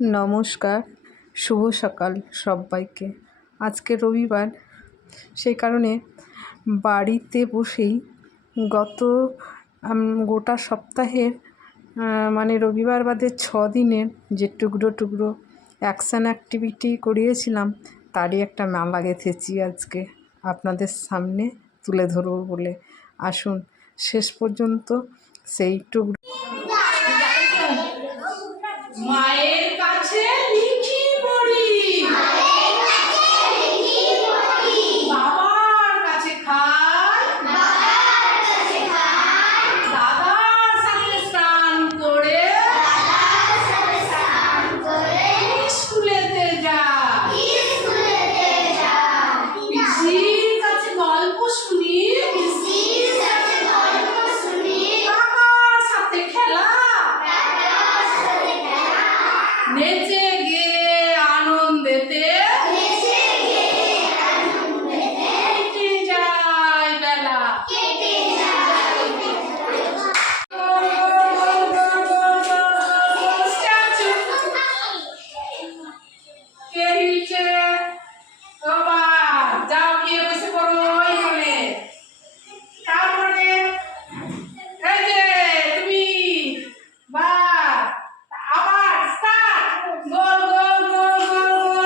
নমস্কার, শুভ সকাল সব্বাইকে। আজকে রবিবার, সেই কারণে বাড়িতে বসেই গোটা সপ্তাহের মানে রবিবার বাদে 6 দিনের যে টুকরো টুকরো অ্যাকশান অ্যাক্টিভিটি করিয়েছিলাম তারই একটা মেলা গেঁথেছি আজকে আপনাদের সামনে তুলে ধরবো বলে। আসুন শেষ পর্যন্ত সেই টুকরো। মায়ের কাছে লিখি পড়ি, বাবার কাছে খাই, দাদার সাথে স্নান করে স্কুলেতে যাই, পিসির কাছে গল্প শুনি, কাকার সাথে খেলা, নেচে গিয়ে আনন্দেতে কেটে যায় বেলা। স্ট্যাচু কে হিলছে? বাবা যাও গিয়ে বসে পড়ো ওইখানে। তারপরে এই যে তুমি বা আবার স্টার্ট, গোল গোল গোল গোল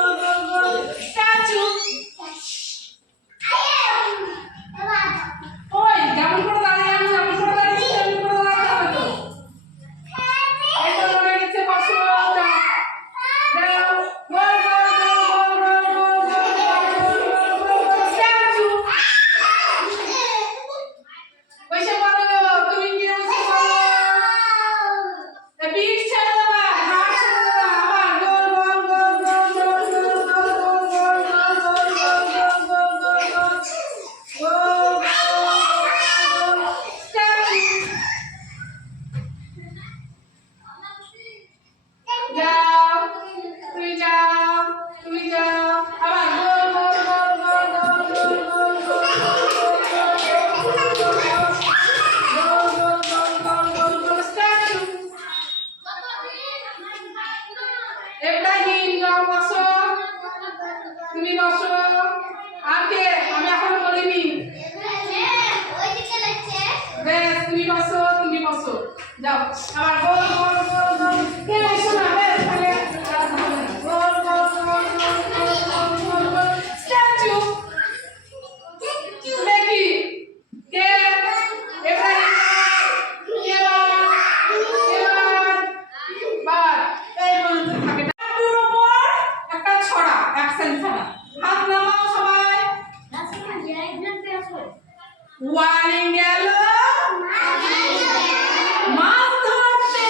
গোল গোল স্ট্যাচু। ওই যেমন করে দাঁড়িয়ে আমি যেমন করে দাঁড়িয়েছি তেমন করে দাঁড়াতে হবে তো। এই তো মনে গেছে বসো, যাও গোল গোল গোল গোল গোল গোল স্ট্যাচু। বসে পড়ো, তুমি কি বসে পড়ো? পিঠ ছেড়ে দেবা, হাত ছেড়ে দেবা, আবার গোল গোল গোল গোল গোল গোল গোল গোল গোল গোল গোল গোল গোল গোল স্ট্যাচু। যাও তুমি যাও, তুমি যাও, আবার গোল গোল গোল গোল গোল গোল গোল গোল স্ট্যাচু। ইব্রাহিম যাও বসো, তুমি বসো। আগে আমি এখনো বলিনি, বেশ তুমি বসো, তুমি বসো, যাও আবার গোল গোল গোল গোল কে বসো না, বেশ তাহলে গোল গোল গোল গোল গোল গোল গোল গোল স্ট্যাচু। দেখি কে ইব্রাহিম বার এই পর্যন্ত থাকে। টাটুর উপর একটা ছড়া, অ্যাকশন ছড়া। হাত নামাও সবাই। ওয়ার্নিং গেল মাছ ধরতে,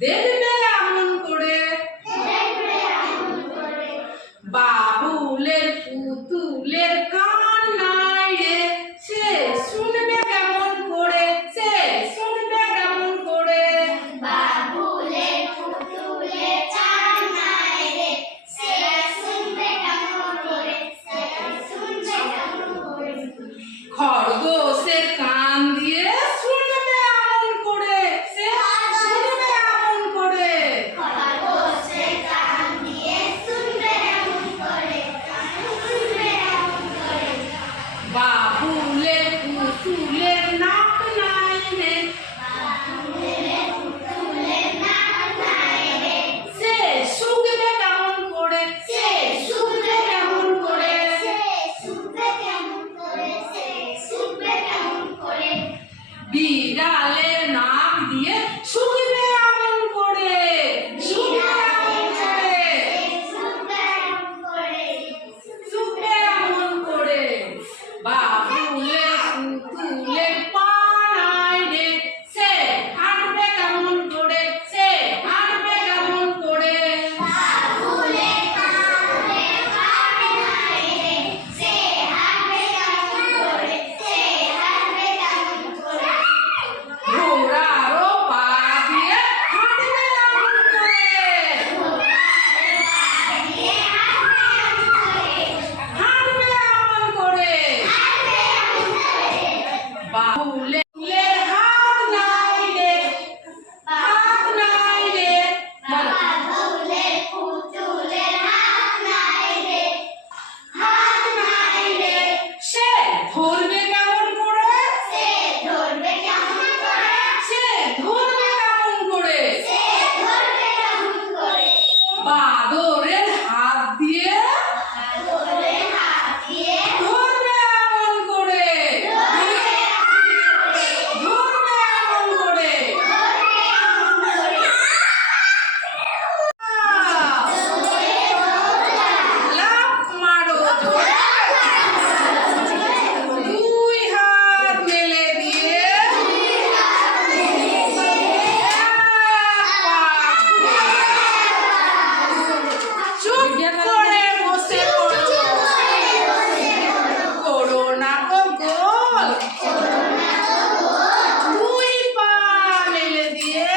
দেখবে এমন করে বাবুলের পুতুলের কান নাই রে, সে শুনবে কেমন করে, সে শুনবে কেমন করে। বাবুলের পুতুলের কান নাই রে, সে শুনবে কেমন করে, সে শুনবে কেমন করে। খরগোশের কান দিয়ে শুনবে এমন করে, সে শুনবে এমন করে। খরগোশের কান দিয়ে শুনবে এমন করে, শুনবে এমন করে। বাবুলের পুতুলের নাক নাই রে, বাবুলের পুতুলের নাক নাই রে, সে শুনবে কেমন করে, সে শুনবে কেমন করে, সে শুনবে কেমন করে, সে শুনবে কেমন করে। বিড়ালের নাক দিয়ে শুনবে এমন করে, শুনবে এমন করে, শুনবে এমন করে। শুনবে এমন করে। বাবুলের পুতুলের পা নাই রে, সে হাঁটবে কেমন করে, সে হাঁটবে কেমন করে। বাবুলের পুতুলের কান নাই রে, সে হাঁটবে কেমন করে, সে হাঁটবে কেমন করে। ঘোড়ারও পা দিয়ে হাঁটবে এমন করে, দিয়ে হাঁটবে এমন করে, হাঁটবে এমন করে। হাঁটবে এমন করে। বাবুলের হাত নাই রে, হাত নাই রে, বাবুলের পুতুলের হাত নাই রে, হাত নাই রে, সে ধরবে কেমন করে, সে ধরবে কেমন করে, সে ধরবে কেমন করে। সে ধরবে কেমন করে। বাদরের হাত দিয়ে ধরে হাত দিয়ে ধরবে এমন করে, ধরবে এমন করে। লাফ মারো জোরে, দুই হাত মেলে দিয়ে এক পা চুপ করে বসে পড়ো, করো না গো গোল, দুই পা মেলে দিয়ে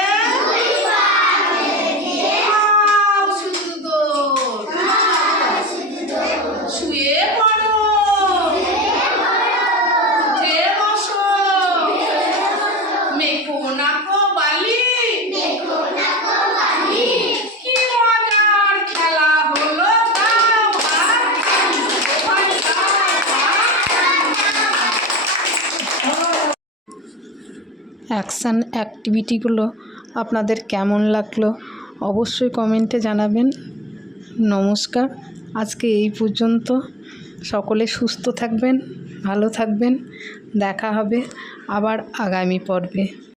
খাও শুধু দোল, শুয়ে পড়ো, উঠে বসো, মেকো না গো বালি, কি মজার খেলা হলো, দাও হাত, সবাই দাও হাত। অ্যাকশান অ্যাক্টিভিটিগুলো আপনাদের কেমন লাগলো অবশ্যই কমেন্টে জানাবেন। নমস্কার, আজকে এই পর্যন্ত। সকলে সুস্থ থাকবেন, ভালো থাকবেন। দেখা হবে আবার আগামী পর্বে।